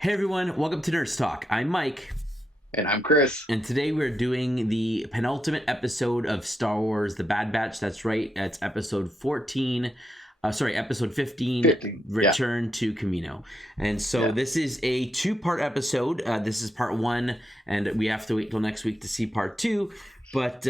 Hey everyone, welcome to Nurse Talk. I'm Mike, And I'm Chris. and today we're doing the penultimate episode of Star Wars: The Bad Batch. That's right, it's episode 14. Episode 15, 15. Yeah. Return to Camino. And so Yeah. this is a two-part episode. This is part one, and we have to wait till next week to see part two. But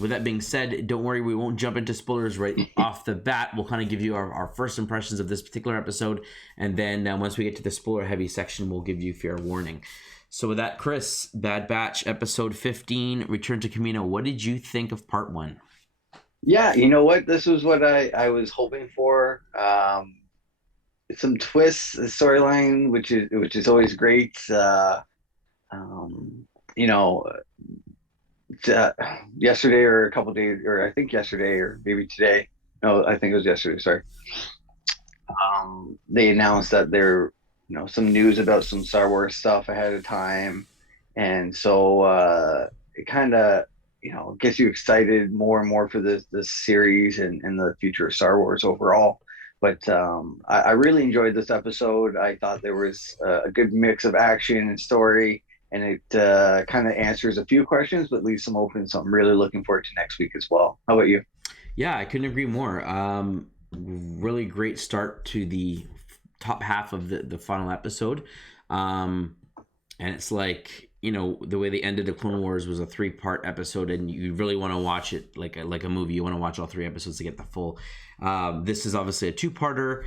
with that being said, don't worry, we won't jump into spoilers right off the bat. We'll kind of give you our first impressions of this particular episode, and then once we get to the spoiler-heavy section, we'll give you fair warning. So with that, Chris, Bad Batch, episode 15, Return to Camino, what did you think of part one? Yeah, you know what? This was what I was hoping for. Some twists, the storyline, which is always great. Um, you know, Yesterday or a couple days, or I think yesterday or maybe today. No, I think it was yesterday. Sorry. They announced that some news about some Star Wars stuff ahead of time, and so it kind of gets you excited more and more for this series and the future of Star Wars overall. But I really enjoyed this episode. I thought there was a good mix of action and story, and it kind of answers a few questions, but leaves some open. So I'm really looking forward to next week as well. How about you? Yeah, I couldn't agree more. Really great start to the top half of the final episode. And it's like, the way they ended the Clone Wars was a 3-part episode, and you really want to watch it like a movie. You want to watch all 3 episodes to get the full. This is obviously a 2-parter.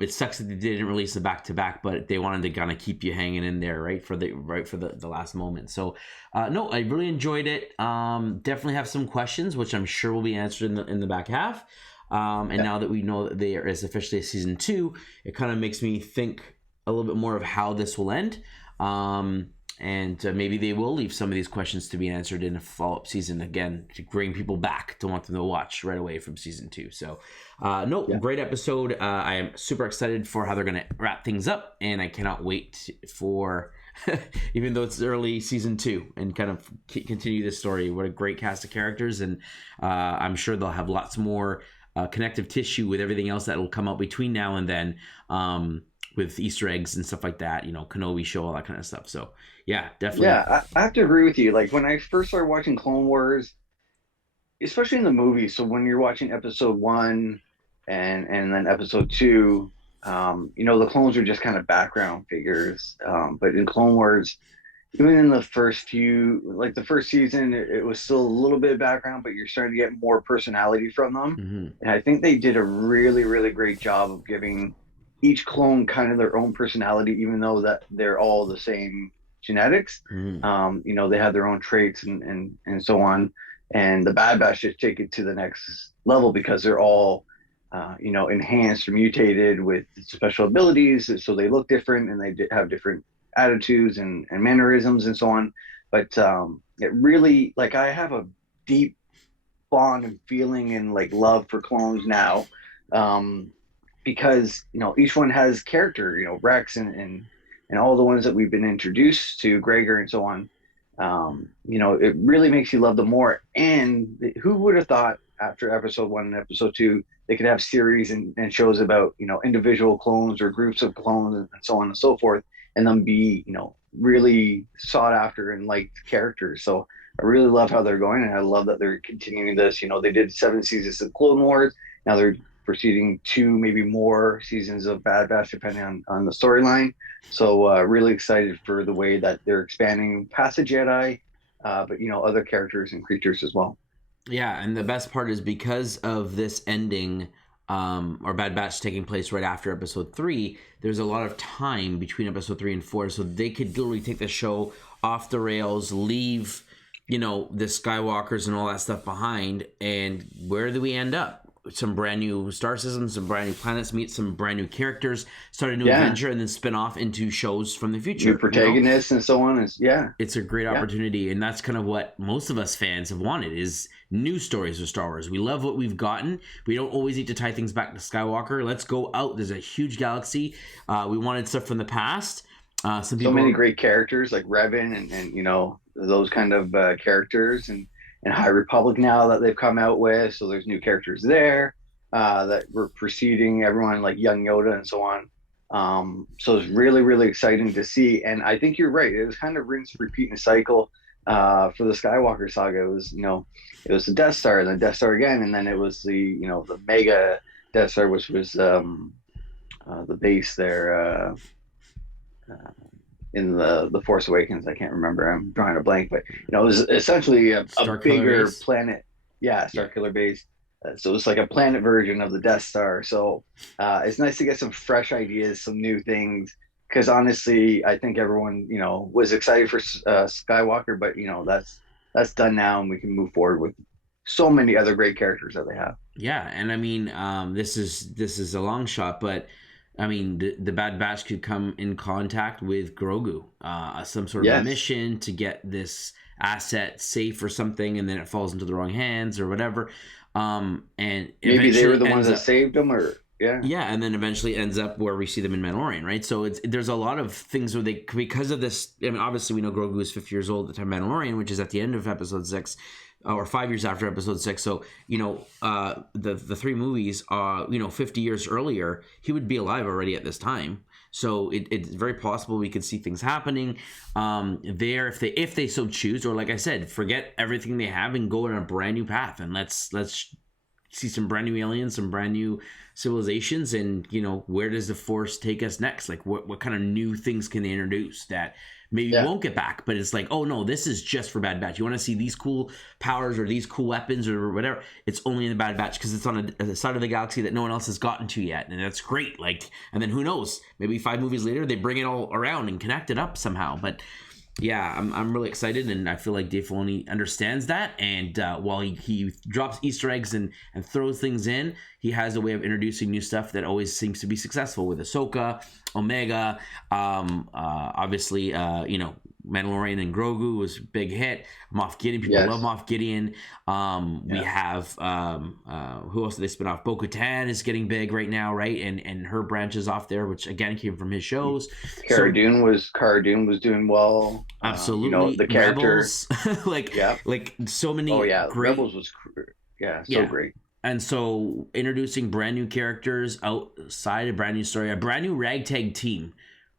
It sucks that they didn't release the back-to-back, but they wanted to kind of keep you hanging in there, right for the last moment. So, no, I really enjoyed it. Definitely have some questions, which I'm sure will be answered in the back half. And now that we know that there is officially a season 2, it kind of makes me think a little bit more of how this will end. And maybe they will leave some of these questions to be answered in a follow-up season, again, to bring people back to want them to watch right away from season 2. So, great episode. I am super excited for how they're going to wrap things up, and I cannot wait for, even though it's early season 2, and kind of continue this story. What a great cast of characters, and I'm sure they'll have lots more connective tissue with everything else that will come out between now and then. With Easter eggs and stuff like that, Kenobi show, all that kind of stuff. So, yeah, definitely. Yeah, I have to agree with you. Like when I first started watching Clone Wars, especially in the movie. So when you're watching episode 1 and then episode 2, the clones are just kind of background figures. But in Clone Wars, even in the first few, like the first season, it was still a little bit of background, but you're starting to get more personality from them. Mm-hmm. And I think they did a really, really great job of giving each clone kind of their own personality, even though that they're all the same genetics. They have their own traits and so on. And the Bad Batch just take it to the next level because they're all, enhanced or mutated with special abilities, so they look different and they have different attitudes and mannerisms and so on. But it really, like, I have a deep bond and feeling and like love for clones now. Because each one has character, Rex and all the ones that we've been introduced to, Gregor and so on. It really makes you love them more. And who would have thought after episode 1 and episode 2 they could have series and shows about individual clones or groups of clones and so on and so forth, and them be really sought after and liked characters. So I really love how they're going, and I love that they're continuing this. They did 7 seasons of Clone Wars. Now they're proceeding 2, maybe more seasons of Bad Batch, depending on the storyline. So really excited for the way that they're expanding past the Jedi, but other characters and creatures as well. Yeah, and the best part is because of this ending, or Bad Batch taking place right after episode 3, there's a lot of time between episode 3 and 4, so they could literally take the show off the rails, leave, the Skywalkers and all that stuff behind, and where do we end up? Some brand new star systems, some brand new planets, meet some brand new characters, start a new adventure, and then spin off into shows from the future. New protagonists and so on. It's a great opportunity, and that's kind of what most of us fans have wanted, is new stories of Star Wars. We love what we've gotten. We don't always need to tie things back to Skywalker. Let's go out. There's a huge galaxy. We wanted stuff from the past. So many great characters like Revan and those kind of characters, and High Republic now that they've come out with. So there's new characters there that were preceding everyone, like young Yoda and so on. So it's really, really exciting to see. And I think you're right. It was kind of rinse, repeat, and cycle for the Skywalker saga. It was, it was the Death Star and the Death Star again, and then it was the Mega Death Star, which was the base there uh, in the Force Awakens. I can't remember. I'm drawing a blank, but it was essentially a Star Killer bigger Base. planet. Yeah, Yeah. Star Killer base. So it's like a planet version of the Death Star. So it's nice to get some fresh ideas, some new things. Because honestly, I think everyone was excited for Skywalker, but that's done now, and we can move forward with so many other great characters that they have. Yeah, and I mean, this is a long shot, but I mean, the Bad Batch could come in contact with Grogu, some sort of a Yes, mission to get this asset safe or something, and then it falls into the wrong hands or whatever, and maybe they were eventually the ones ends that up. saved him, or yeah, Yeah, and then eventually ends up where we see them in Mandalorian, right? So there's a lot of things where they, because of this. I mean, obviously we know Grogu is 50 years old at the time of Mandalorian, which is at the end of Episode 6, or 5 years after Episode 6. So the three movies, 50 years earlier, he would be alive already at this time. So it's very possible we could see things happening there if they so choose, or like I said, forget everything they have and go on a brand new path, and let's see some brand new aliens, some brand new civilizations, and where does the Force take us next? Like what kind of new things can they introduce that maybe yeah, won't get back, but it's like, oh no, this is just for Bad Batch. You want to see these cool powers or these cool weapons or whatever? It's only in the Bad Batch because it's on a side of the galaxy that no one else has gotten to yet, and that's great. Like, and then who knows? Maybe 5 movies later they bring it all around and connect it up somehow. But yeah, I'm really excited, and I feel like Dave Filoni understands that. And while he drops Easter eggs and throws things in, he has a way of introducing new stuff that always seems to be successful with Ahsoka, Omega, obviously, Mandalorian and Grogu was a big hit. Moff Gideon, people love yes, Moff Gideon. We yeah. have who else did they spin off? Bo-Katan is getting big right now, right? And her branches off there, which again came from his shows. So Cara Dune was doing well. absolutely, The character, Rebels, like yeah. so Oh many yeah, great. Rebels was, yeah, so Yeah, great. and so introducing brand new characters outside a brand new story, a brand new ragtag team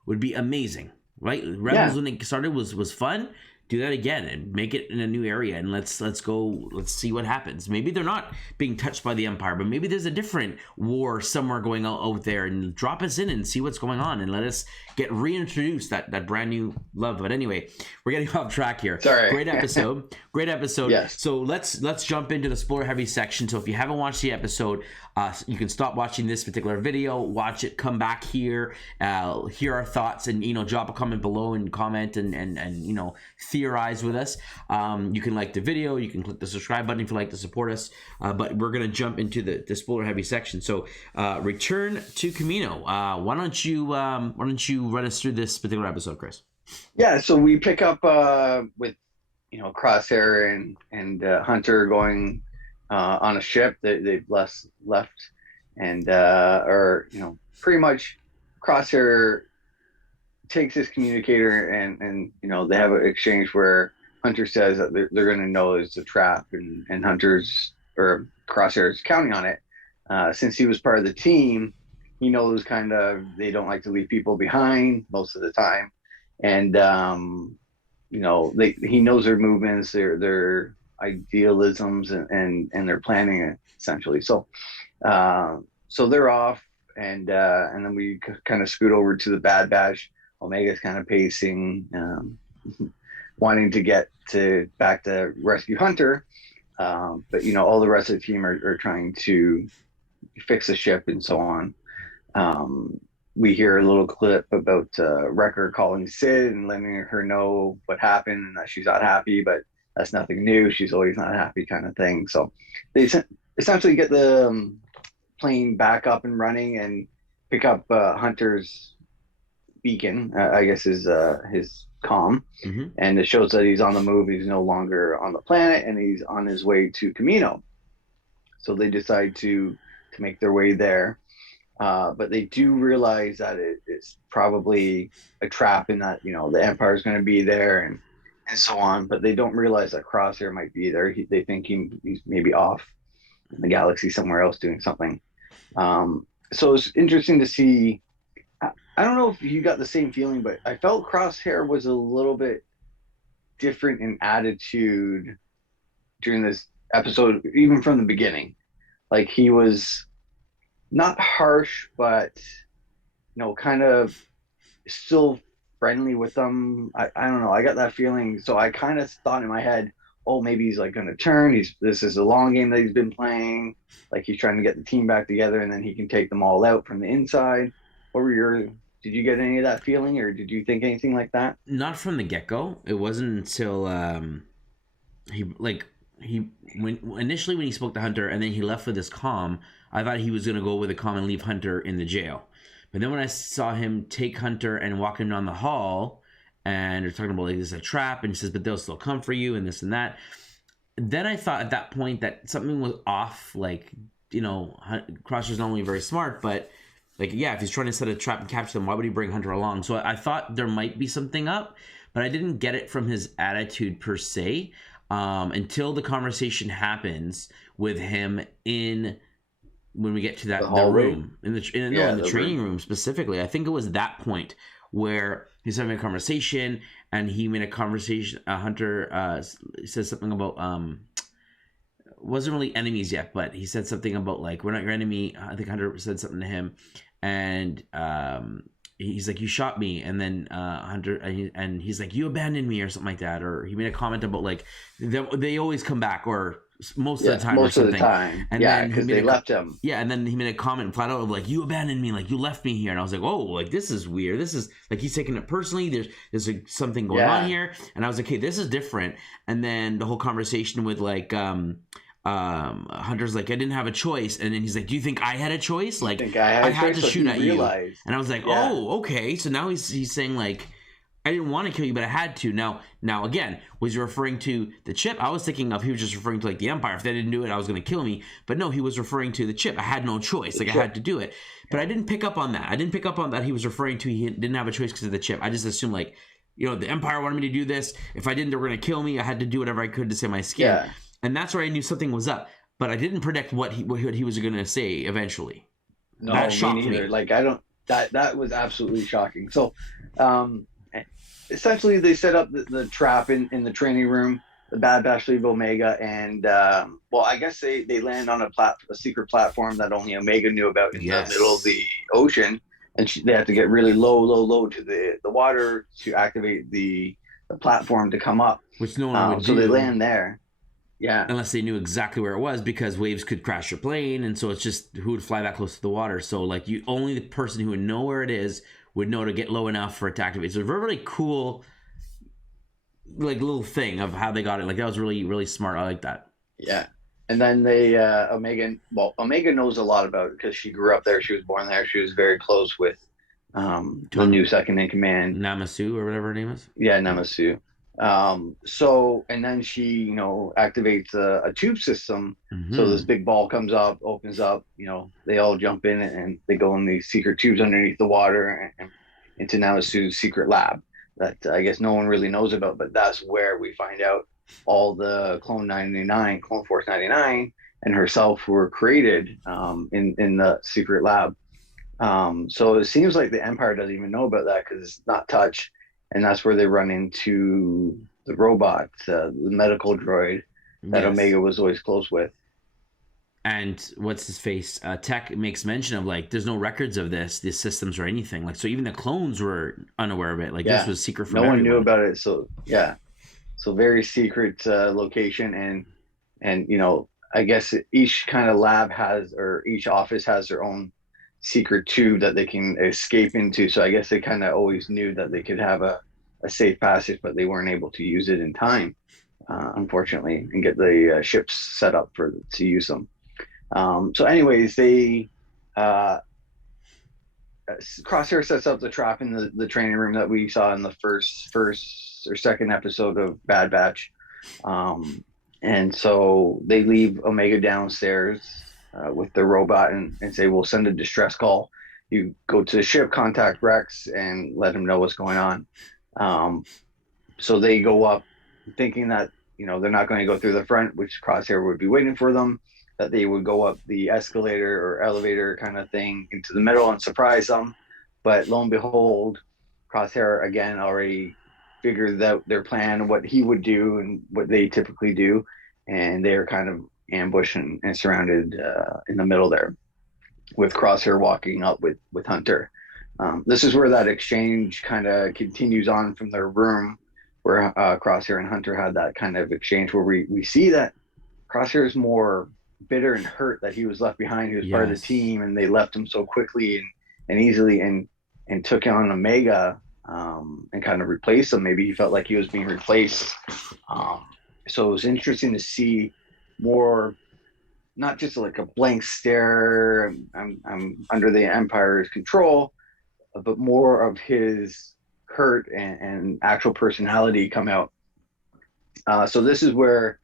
would be amazing, right? Rebels Yeah, when it started was fun. Do that again and make it in a new area, and let's go. Let's see what happens. Maybe they're not being touched by the Empire, but maybe there's a different war somewhere going out there, and drop us in and see what's going on, and let us get reintroduced that brand new love. But anyway, we're getting off track here. sorry. Great episode, great episode. Yes, So let's jump into the spoiler heavy section. So if you haven't watched the episode, you can stop watching this particular video, watch it, come back here, hear our thoughts, and drop a comment below and comment and theorize with us. You can like the video, you can click the subscribe button if you like to support us. But we're gonna jump into the spoiler heavy section. So return to Camino. Why don't you run us through this particular episode, Chris? yeah. So we pick up with Crosshair and Hunter going on a ship that they've left, and or pretty much Crosshair takes his communicator, and they have an exchange where Hunter says that they're going to know it's a trap, and Hunter's or Crosshair is counting on it. Since he was part of the team, he knows kind of they don't like to leave people behind most of the time, and he knows their movements, their idealisms, and their planning essentially. So they're off, and then we kind of scoot over to the Bad Batch. Omega's kind of pacing, wanting to get to back to rescue Hunter, but all the rest of the team are trying to fix the ship and so on. We hear a little clip about Wrecker calling Sid and letting her know what happened and that she's not happy, but that's nothing new. She's always not happy, kind of thing. So they essentially get the plane back up and running and pick up Hunter's beacon, I guess his comm, Mm-hmm. and it shows that he's on the move. He's no longer on the planet, and he's on his way to Camino. So they decide to make their way there. But they do realize that it's probably a trap, in that the Empire is going to be there and so on. But they don't realize that Crosshair might be there. They think he's maybe off in the galaxy somewhere else doing something. So it's interesting to see I don't know if you got the same feeling, but I felt Crosshair was a little bit different in attitude during this episode, even from the beginning. Like he was not harsh, but kind of still friendly with them. I don't know. I got that feeling. So I kind of thought in my head, oh, maybe he's like going to turn. This is a long game that he's been playing. Like he's trying to get the team back together, and then he can take them all out from the inside. What were your? Did you get any of that feeling, or did you think anything like that? Not from the get go. It wasn't until he like he when initially when he spoke to Hunter and then he left with his comm. I thought he was gonna go with a comm and leave Hunter in the jail. But then when I saw him take Hunter and walk him down the hall, and they're talking about like this is a trap, and he says, "But they'll still come for you," and this and that. Then I thought at that point that something was off. Like Crosser's not only very smart, but like yeah, if he's trying to set a trap and capture them, why would he bring Hunter along? So I thought there might be something up, but I didn't get it from his attitude per se until the conversation happens with him in when we get to The the hallway. room in the Yeah, in the the training room. room specifically. I think it was that point where he's having a conversation and he made a conversation. Hunter says something about wasn't really enemies yet, but he said something about like we're not your enemy. I think Hunter said something to him, and he's like you shot me, and then Hunter and he's like you abandoned me or something like that, or he made a comment about like they always come back or most of Yeah, the time or most of the something. time. And Yeah, then he because made they left him. yeah, and then he made a comment flat out of like you abandoned me, like you left me here, and I was like, oh, like this is weird. This is like he's taking it personally. There's like, something going on Yeah, here, and I was like, okay, this is different. And then the whole conversation with like Hunter's like I didn't have a choice, and then he's like, do you think I had a choice? you Like think I had I a had choice? to So shoot he at you, realized. and I was like, Yeah, oh, okay. So now he's saying like I didn't want to kill you, but I had to. Now again, was he referring to the chip? I was thinking of he was just referring to like the Empire. If they didn't do it, I was going to kill me. But no, he was referring to the chip. I had no choice. the Like I had chip. to do it. But Yeah, I didn't pick up on that. I didn't pick up on that he was referring to he didn't have a choice because of the chip. I just assumed like, the Empire wanted me to do this. If I didn't, they were going to kill me. I had to do whatever I could to save my skin. yeah. And that's where I knew something was up. But I didn't predict what he was going to say eventually. That No, me shocked neither. me. Like I don't. That was absolutely shocking. So, um, essentially, they set up the trap in the training room. The Bad Batch leave Omega, and well, I guess they land on a secret platform that only Omega knew about in the middle of Yes. the ocean, and they have to get really low to the water to activate the platform to come up. Which no one would So they do land there. Yeah, unless they knew exactly where it was because waves could crash your plane, and so it's just who would fly that close to the water. So like you only the person who would know where it is would know to get low enough for it to activate. So it's a really cool like little thing of how they got it. Like that was really really smart. I like that. yeah. And then Omega knows a lot about it because she grew up there. She was born there. She was very close with the Ton new second in command. Namasu or whatever her name is. Yeah, Namasu. So, and then she, activates a tube system. So this Mm-hmm. big ball comes up, opens up, they all jump in and they go in these secret tubes underneath the water and into Namasu's secret lab that I guess no one really knows about, but that's where we find out all the Clone Force 99 and herself were created in the secret lab. So it seems like the Empire doesn't even know about that because it's not touched, and that's where they run into the robot, the medical droid that Yes. Omega was always close with. And what's his face? Tech makes mention of like, there's no records of these systems or anything. Like, so even the clones were unaware of it. Like, this Yeah, was secret no from one knew everyone. about it. So yeah, so very secret location, and I guess each kind of lab has or each office has their own secret tube that they can escape into. So I guess they kind of always knew that they could have a safe passage, but they weren't able to use it in time, unfortunately, and get the ships set up for to use them. So, anyways, they uh, Crosshair sets up the trap in the training room that we saw in the first or second episode of Bad Batch. And so they leave Omega downstairs with the robot and say, "We'll send a distress call. You go to the ship, contact Rex, and let him know what's going on." Um, so they go up thinking that they're not going to go through the front, which Crosshair would be waiting for them. That they would go up the escalator or elevator kind of thing into the middle and surprise them. But lo and behold, Crosshair again already figured out their plan, what he would do and what they typically do, and they're kind of ambushed and surrounded in the middle there, with Crosshair walking up with Hunter. This is where that exchange kind of continues on from their room, where Crosshair and Hunter had that kind of exchange where we see that Crosshair is more bitter and hurt that he was left behind. He was part of the Yes. team, and they left him so quickly and easily, and took on Omega, and kind of replaced him. Maybe he felt like he was being replaced. Um, so it was interesting to see more, not just like a blank stare. I'm under the Empire's control, but more of his hurt and actual personality come out. So this is where,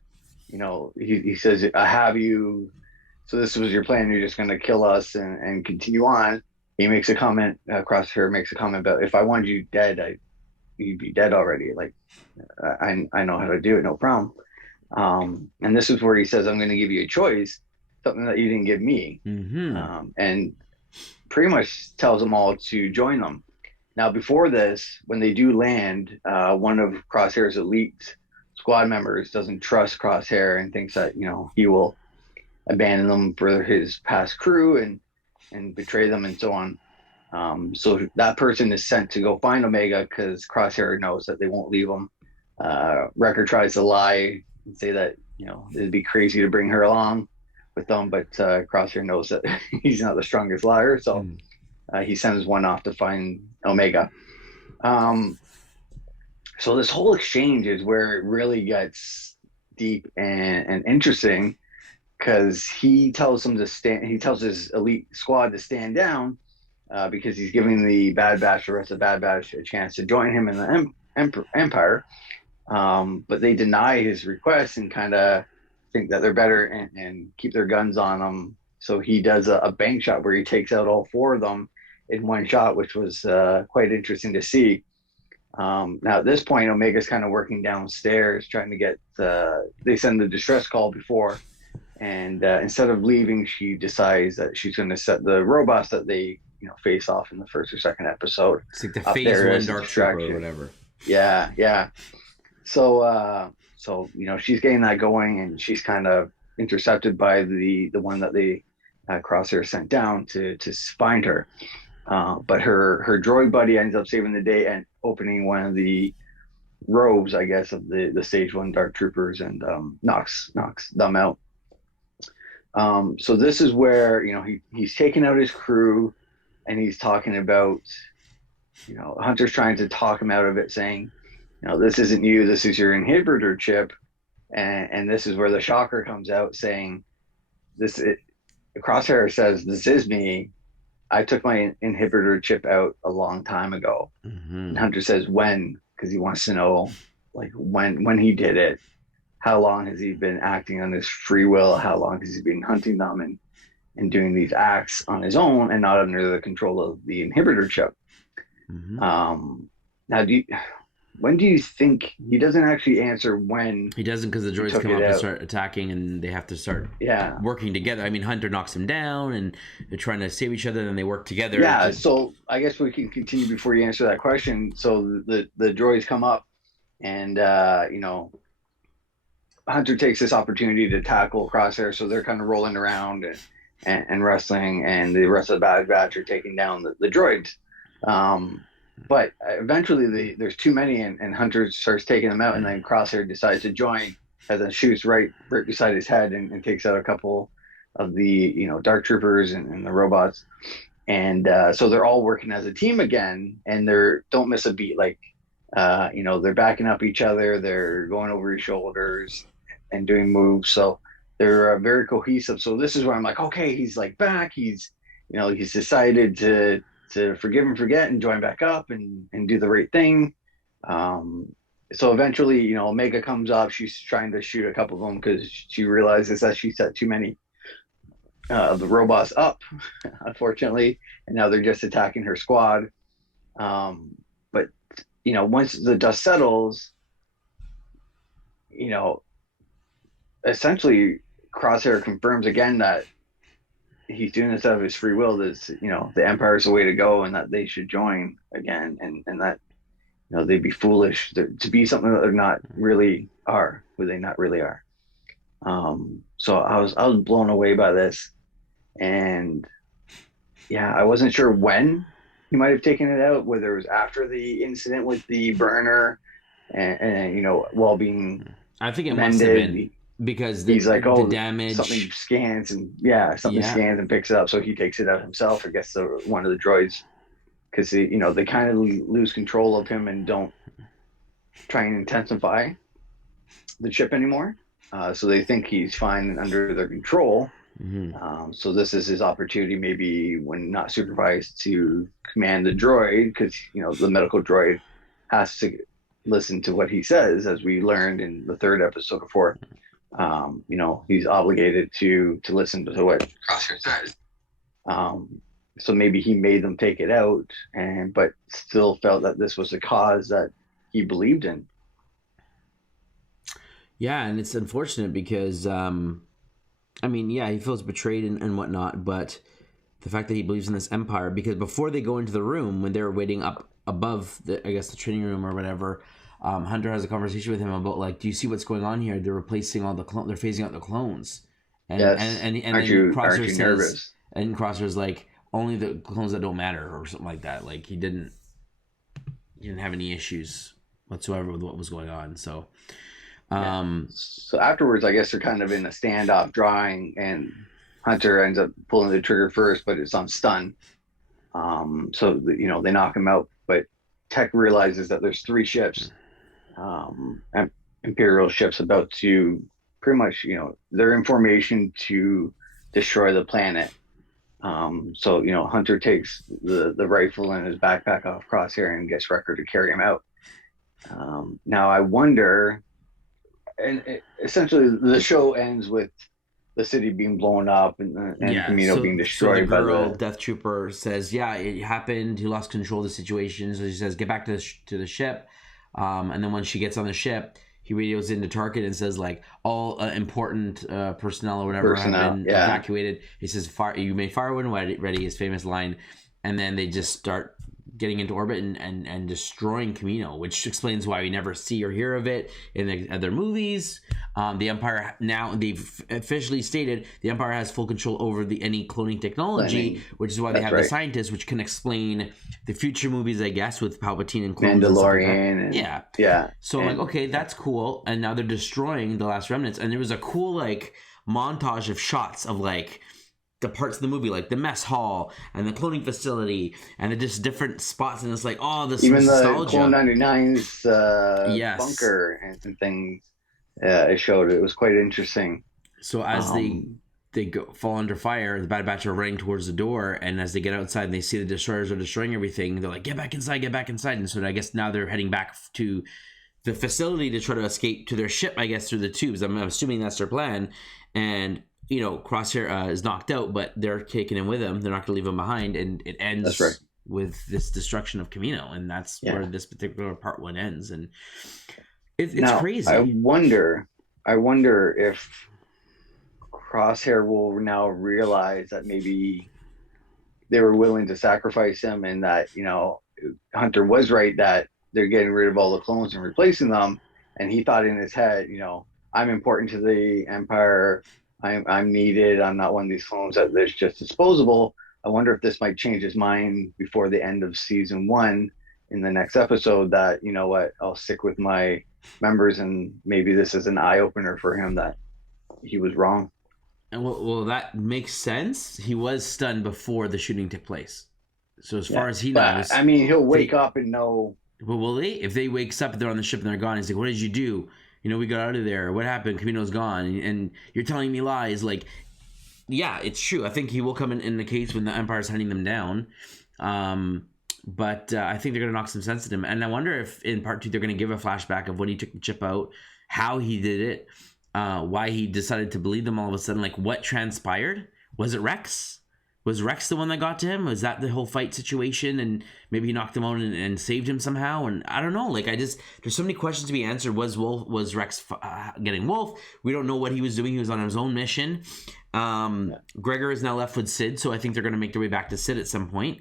he says, I have you. So this was your plan. You're just going to kill us and continue on. He makes a comment, Crosshair makes a comment about, if I wanted you dead, you'd be dead already. Like, I know how to do it. No problem. And this is where he says, I'm going to give you a choice, something that you didn't give me. Mm-hmm. And pretty much tells them all to join them. Now, before this, when they do land, one of Crosshair's elite squad members doesn't trust Crosshair and thinks that, he will abandon them for his past crew and betray them and so on. So that person is sent to go find Omega because Crosshair knows that they won't leave him. Wrecker tries to lie and say that, it'd be crazy to bring her along with them, but Crosshair knows that he's not the strongest liar. So Mm. he sends one off to find Omega. Um, so this whole exchange is where it really gets deep and interesting, because he tells them to stand. He tells his elite squad to stand down, because he's giving the rest of Bad Batch, a chance to join him in the Empire. But they deny his request and kind of think that they're better and keep their guns on him. So he does a bank shot where he takes out all four of them in one shot, which was quite interesting to see. Now at this point, Omega's kind of working downstairs, trying to get. They send the distress call before, and instead of leaving, she decides that she's going to set the robots that they face off in the first or second episode It's like the up phase there one as a Dark Trooper or distraction. whatever. Yeah, yeah. So she's getting that going, and she's kind of intercepted by the one that the Crosshair sent down to find her. But her droid buddy ends up saving the day and opening one of the robes, I guess, of the stage one Dark Troopers, and knocks them out. So this is where he's taking out his crew, and he's talking about, Hunter's trying to talk him out of it, saying, this isn't you, this is your inhibitor chip. And this is where the shocker comes out, saying, this it, Crosshair says, this is me. I took my inhibitor chip out a long time ago. And Mm-hmm. Hunter says, when? Because he wants to know, like, when he did it. How long has he been acting on his free will? How long has he been hunting them and doing these acts on his own and not under the control of the inhibitor chip? Mm-hmm. Now, when do you think, he doesn't actually answer when He doesn't, because the he droids took come it up and out? start attacking, and they have to start Yeah. working together. I mean, Hunter knocks him down, and they're trying to save each other, and then they work together Yeah. to. So I guess we can continue before you answer that question. So the droids come up, and Hunter takes this opportunity to tackle Crosshair. So they're kind of rolling around and wrestling, and the rest of the Bad Batch are taking down the droids. Um, but eventually, there's too many, and Hunter starts taking them out, and then Crosshair decides to join, and then shoots right beside his head, and takes out a couple of the Dark Troopers and the robots. And so they're all working as a team again, and they're don't miss a beat. Like, they're backing up each other, they're going over your shoulders and doing moves. So they're very cohesive. So this is where I'm like, okay, he's like back. He's decided to forgive and forget and join back up and do the right thing. Um, so eventually, Omega comes up. She's trying to shoot a couple of them because she realizes that she set too many of the robots up, unfortunately, and now they're just attacking her squad. But once the dust settles, you know, essentially Crosshair confirms again that he's doing this out of his free will. That the Empire is the way to go, and that they should join again, and that they'd be foolish to be something that they're not really are, who they not really are. So I was blown away by this, and yeah, I wasn't sure when he might have taken it out, whether it was after the incident with the burner, and while being I think it must have mended, been because he's like, the oh, something damage. scans, and yeah, something Yeah. scans and picks it up, so he takes it out himself. I guess one of the droids, because they kind of lose control of him and don't try and intensify the chip anymore. So they think he's fine under their control. So this is his opportunity, maybe when not supervised, to command the droid, because the medical droid has to listen to what he says, as we learned in the third episode of four. He's obligated to listen to what Crosshair says. So maybe he made them take it out, but still felt that this was a cause that he believed in. Yeah, and it's unfortunate because, I mean, yeah, he feels betrayed and whatnot, but the fact that he believes in this empire, because before they go into the room, when they're waiting up above the, I guess, the training room or whatever, Hunter has a conversation with him about, like, do you see what's going on here? They're replacing all the they're phasing out the clones. And, Yes. and aren't then you Crosshair says, nervous? and Crosshair's like, only the clones that don't matter or something like that. Like, he didn't have any issues whatsoever with what was going on. So, So afterwards, I guess they're kind of in a standoff drawing, and Hunter ends up pulling the trigger first, but it's on stun. So they knock him out, but Tech realizes that there's three ships, Imperial ships, about to pretty much, they're in formation to destroy the planet. So Hunter takes the rifle in his backpack off Crosshair and gets Wrecker to carry him out. Now I wonder, and essentially the show ends with the city being blown up and Camino being destroyed. So the girl, Death Trooper, says, yeah, it happened. He lost control of the situation. So she says, get back to the ship. And then when she gets on the ship, he radios into Tarkin and says, like, all important personnel or whatever have been evacuated. He says, you made fire when ready, his famous line. And then they just start getting into orbit and destroying Camino, which explains why we never see or hear of it in the other movies. The Empire, now they've officially stated the Empire has full control over any cloning technology, which is why they have the scientists, which can explain the future movies, I guess, with Palpatine and clones. Mandalorian. Yeah. So I'm like, okay, that's cool. And now they're destroying the last remnants. And there was a cool, like, montage of shots of, like, the parts of the movie, like the mess hall and the cloning facility and the just different spots, and it's like, oh, this even nostalgia. The Clone 99's bunker and things. It showed. It was quite interesting. So as they fall under fire, the Bad Batch are running towards the door, and as they get outside and they see the destroyers are destroying everything, they're like, get back inside. And so I guess now they're heading back to the facility to try to escape to their ship, I guess, through the tubes. I'm assuming that's their plan. And Crosshair is knocked out, but they're taking him with him. They're not going to leave him behind, and it ends with this destruction of Camino, and that's where this particular part one ends. And it's crazy. I wonder if Crosshair will now realize that maybe they were willing to sacrifice him, and that Hunter was right that they're getting rid of all the clones and replacing them, and he thought in his head, I'm important to the Empire. I'm needed. I'm not one of these clones that there's just disposable. I wonder if this might change his mind before the end of season 1 in the next episode, that, I'll stick with my members, and maybe this is an eye opener for him that he was wrong. And well, that makes sense. He was stunned before the shooting took place. So as far as he knows, I mean, he'll wake up and know. But will they? If they wakes up and they're on the ship and they're gone, he's like, what did you do? We got out of there. What happened? Camino's gone. And you're telling me lies. Like, yeah, it's true. I think he will come in the case when the Empire's hunting them down. But I think they're going to knock some sense into him. And I wonder if in part 2 they're going to give a flashback of when he took the chip out, how he did it, why he decided to believe them all of a sudden. Like, what transpired? Was it Rex? Was Rex the one that got to him? Was that the whole fight situation, and maybe he knocked him out and saved him somehow? And I don't know. Like, there's so many questions to be answered. Was Rex getting Wolf? We don't know what he was doing. He was on his own mission. Gregor is now left with Sid, so I think they're going to make their way back to Sid at some point.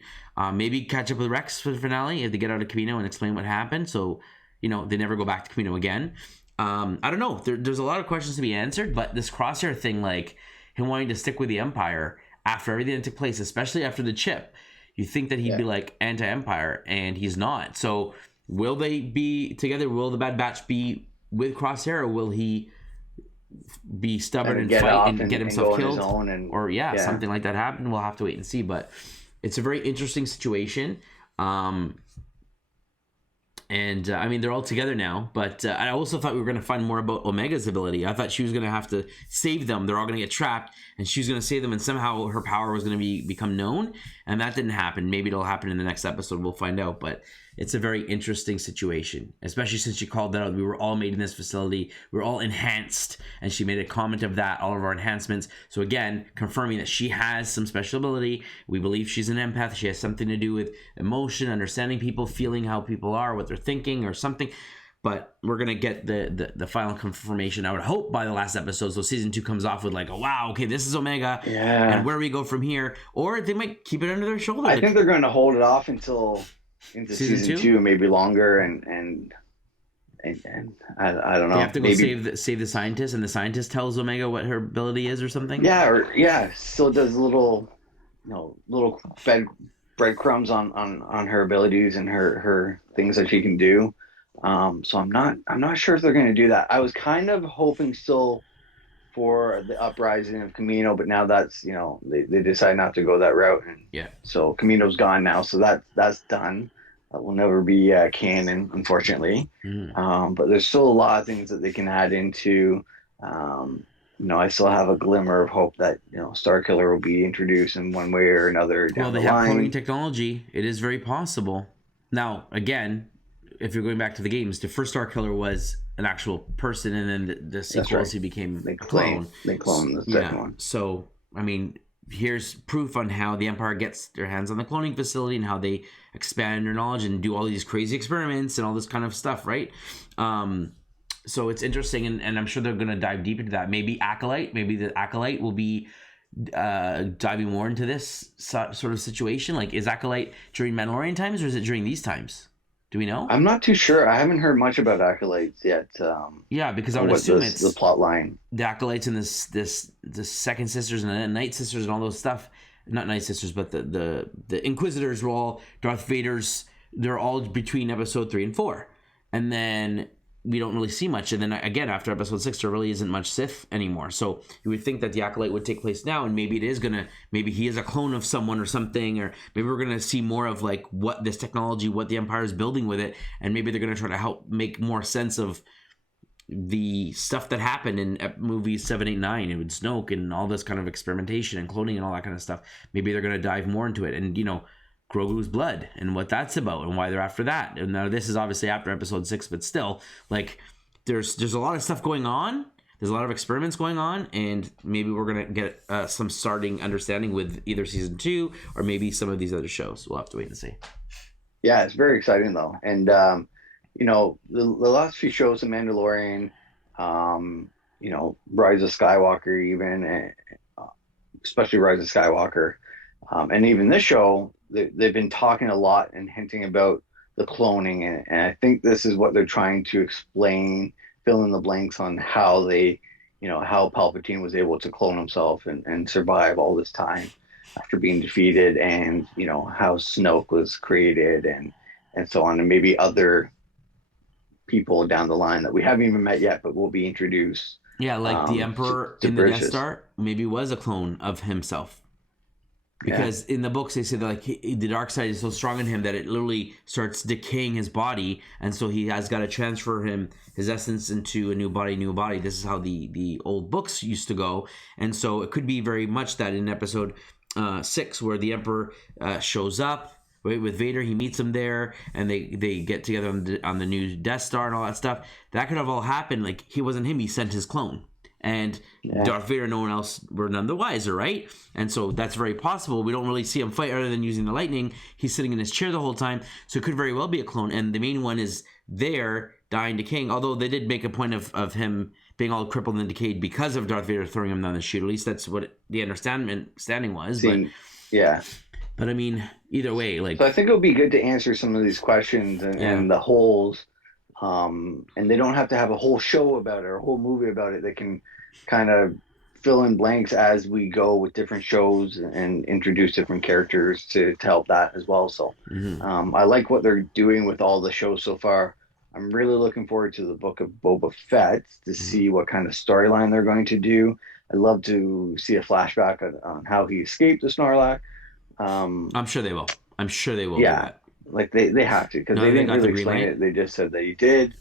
Maybe catch up with Rex for the finale if they get out of Camino and explain what happened. So, they never go back to Camino again. I don't know. There's a lot of questions to be answered, but this Crosshair thing, like him wanting to stick with the Empire after everything that took place, especially after the chip, you think that he'd be like anti-Empire, and he's not. So will they be together? Will the Bad Batch be with Crosshair, or will he be stubborn and fight and get himself killed? Or something like that happen? We'll have to wait and see. But it's a very interesting situation. And I mean, they're all together now, but I also thought we were going to find more about Omega's ability. I thought she was going to have to save them. They're all going to get trapped, and she was going to save them, and somehow her power was going to become known, and that didn't happen. Maybe it'll happen in the next episode. We'll find out, but it's a very interesting situation, especially since she called that out. We were all made in this facility. We were all enhanced, and she made a comment of that, all of our enhancements. So again, confirming that she has some special ability. We believe she's an empath. She has something to do with emotion, understanding people, feeling how people are, what they're thinking or something. But we're going to get the final confirmation, I would hope, by the last episode. So season 2 comes off with like, oh, wow, okay, this is Omega. Yeah. And where do we go from here? Or they might keep it under their shoulder. I think they're going to hold it off into season 2, maybe longer, and I don't know. They have to go save the scientist, and the scientist tells Omega what her ability is or something. Still does little breadcrumbs on her abilities and her things that she can do. So I'm not sure if they're going to do that. I was kind of hoping still for the uprising of Camino, but now that's they decide not to go that route, and so Camino's gone now, so that's done. That will never be canon, unfortunately. But there's still a lot of things that they can add into. I still have a glimmer of hope that Starkiller will be introduced in one way or another. Well, they have cloning technology. It is very possible. Now, again, if you're going back to the games, the first Starkiller was an actual person, and then the sequels he became a clone. They cloned the second one. So, I mean, here's proof on how the Empire gets their hands on the cloning facility and how they expand their knowledge and do all these crazy experiments and all this kind of stuff, right? So it's interesting, and I'm sure they're going to dive deep into that. Maybe the Acolyte will be diving more into this sort of situation. Like, is Acolyte during Mandalorian times, or is it during these times? Do we know? I'm not too sure. I haven't heard much about Acolytes yet. Because I would assume it's the plot line. The Acolytes and the Second Sisters and the Night Sisters and all those stuff. Not Night Sisters, but the Inquisitors were all Darth Vader's. They're all between episode 3 and 4, and then we don't really see much. And then again, after episode 6, there really isn't much Sith anymore. So you would think that the Acolyte would take place now, and maybe he is a clone of someone or something, or maybe we're gonna see more of like what this technology, what the Empire is building with it, and maybe they're gonna try to help make more sense of the stuff that happened in movies 7, 8, 9 with Snoke and all this kind of experimentation and cloning and all that kind of stuff. Maybe they're gonna dive more into it, and Grogu's blood and what that's about and why they're after that. And now this is obviously after episode 6, but still, like, there's a lot of stuff going on. There's a lot of experiments going on, and maybe we're gonna get some starting understanding with either season 2 or maybe some of these other shows. We'll have to wait and see. Yeah, it's very exciting though, and the last few shows, The Mandalorian, Rise of Skywalker, even especially Rise of Skywalker, and even this show. They've been talking a lot and hinting about the cloning, and I think this is what they're trying to explain, fill in the blanks on how they, how Palpatine was able to clone himself and survive all this time after being defeated, and how Snoke was created and so on, and maybe other people down the line that we haven't even met yet, but will be introduced. Yeah, like the Emperor in the Death Star maybe was a clone of himself. Because in the books they say that like the dark side is so strong in him that it literally starts decaying his body, and so he has got to transfer his essence into a new body. This is how the old books used to go, and so it could be very much that in episode 6 where the Emperor shows up with Vader, he meets him there, and they get together on the new Death Star and all that stuff. That could have all happened. Like, he wasn't him; he sent his clone. and Yeah. Darth Vader and no one else were none the wiser, right? And so that's very possible. We don't really see him fight other than using the lightning. He's sitting in his chair the whole time, so it could very well be a clone. And the main one is there, dying, decaying. Although they did make a point of him being all crippled and decayed because of Darth Vader throwing him down the chute. At least that's what the understanding was. But I mean, either way, like. So I think it would be good to answer some of these questions and the holes. And they don't have to have a whole show about it or a whole movie about it. They can kind of fill in blanks as we go with different shows and introduce different characters to help that as well. So I like what they're doing with all the shows so far. I'm really looking forward to the Book of Boba Fett to see what kind of storyline they're going to do. I'd love to see a flashback on how he escaped the Snorlax. I'm sure they will. Do that. Like they have to, because they didn't really explain it. They just said that he did.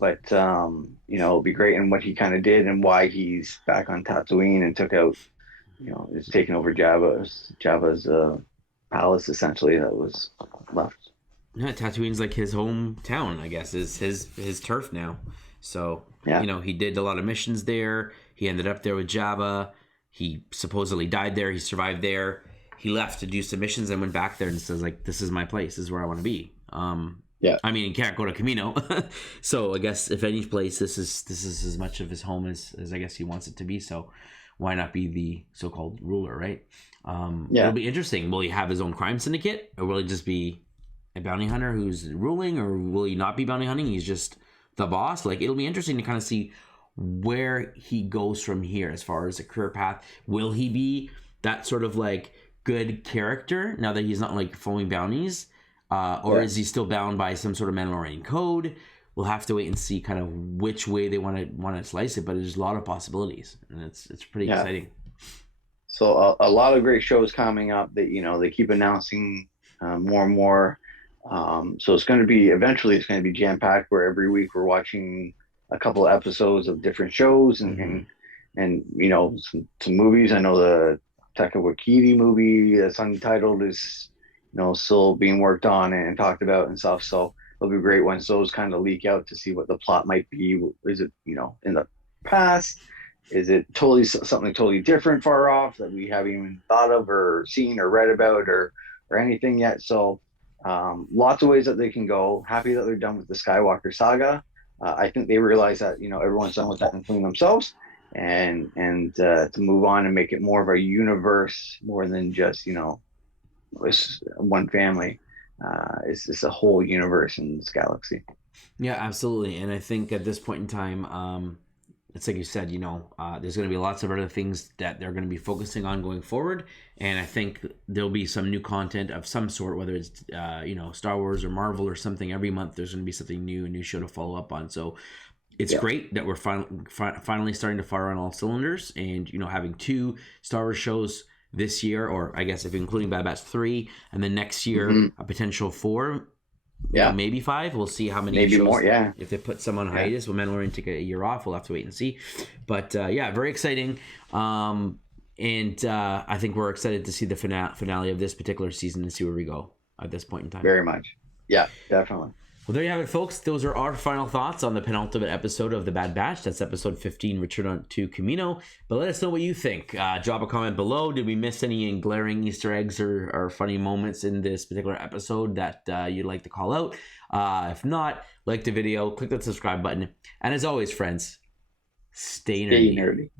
But it'll be great, and what he kind of did and why he's back on Tatooine and took out, is taking over Jabba's palace essentially that was left. Yeah, Tatooine's like his hometown, I guess, is his turf now. So he did a lot of missions there. He ended up there with Jabba. He supposedly died there. He survived there. He left to do some missions and went back there and says, like, this is my place. This is where I want to be. I mean, he can't go to Camino. So I guess if any place, this is as much of his home as I guess he wants it to be. So why not be the so-called ruler, right? It'll be interesting. Will he have his own crime syndicate, or will he just be a bounty hunter who's ruling, or will he not be bounty hunting? He's just the boss. Like, it'll be interesting to kind of see where he goes from here as far as a career path. Will he be that sort of like good character now that he's not like following bounties, or is he still bound by some sort of Mandalorian code? We'll have to wait and see kind of which way they want to slice it, but there's a lot of possibilities, and it's pretty exciting. So a lot of great shows coming up that they keep announcing more and more. So it's going to be jam-packed, where every week we're watching a couple of episodes of different shows and some movies. I know the Taika Waititi movie that's untitled is still being worked on and talked about and stuff. So it'll be great once those kind of leak out to see what the plot might be. Is it in the past? Is it something totally different, far off, that we haven't even thought of or seen or read about or anything yet? So lots of ways that they can go. Happy that they're done with the Skywalker saga. I think they realize that everyone's done with that, including themselves, and to move on and make it more of a universe, more than just it's one family. It's a whole universe in this galaxy. Yeah, absolutely. And I think at this point in time, it's like you said, there's going to be lots of other things that they're going to be focusing on going forward. And I think there'll be some new content of some sort, whether it's, Star Wars or Marvel or something. Every month there's going to be something new, a new show to follow up on. So it's great that we're finally starting to fire on all cylinders, and, having 2 Star Wars shows this year, or I guess if including Bad Batch 3, and then next year a potential 4, maybe 5. We'll see how many maybe shows, more. If they put some on hiatus, will Mandalorian take a year off? We'll have to wait and see. But very exciting. And I think we're excited to see the finale of this particular season and see where we go at this point in time. Very much. Yeah, definitely. Well, there you have it, folks. Those are our final thoughts on the penultimate episode of The Bad Batch. That's episode 15, Return to Camino. But let us know what you think. Drop a comment below. Did we miss any glaring Easter eggs or funny moments in this particular episode that you'd like to call out? If not, like the video, click that subscribe button. And as always, friends, stay nerdy.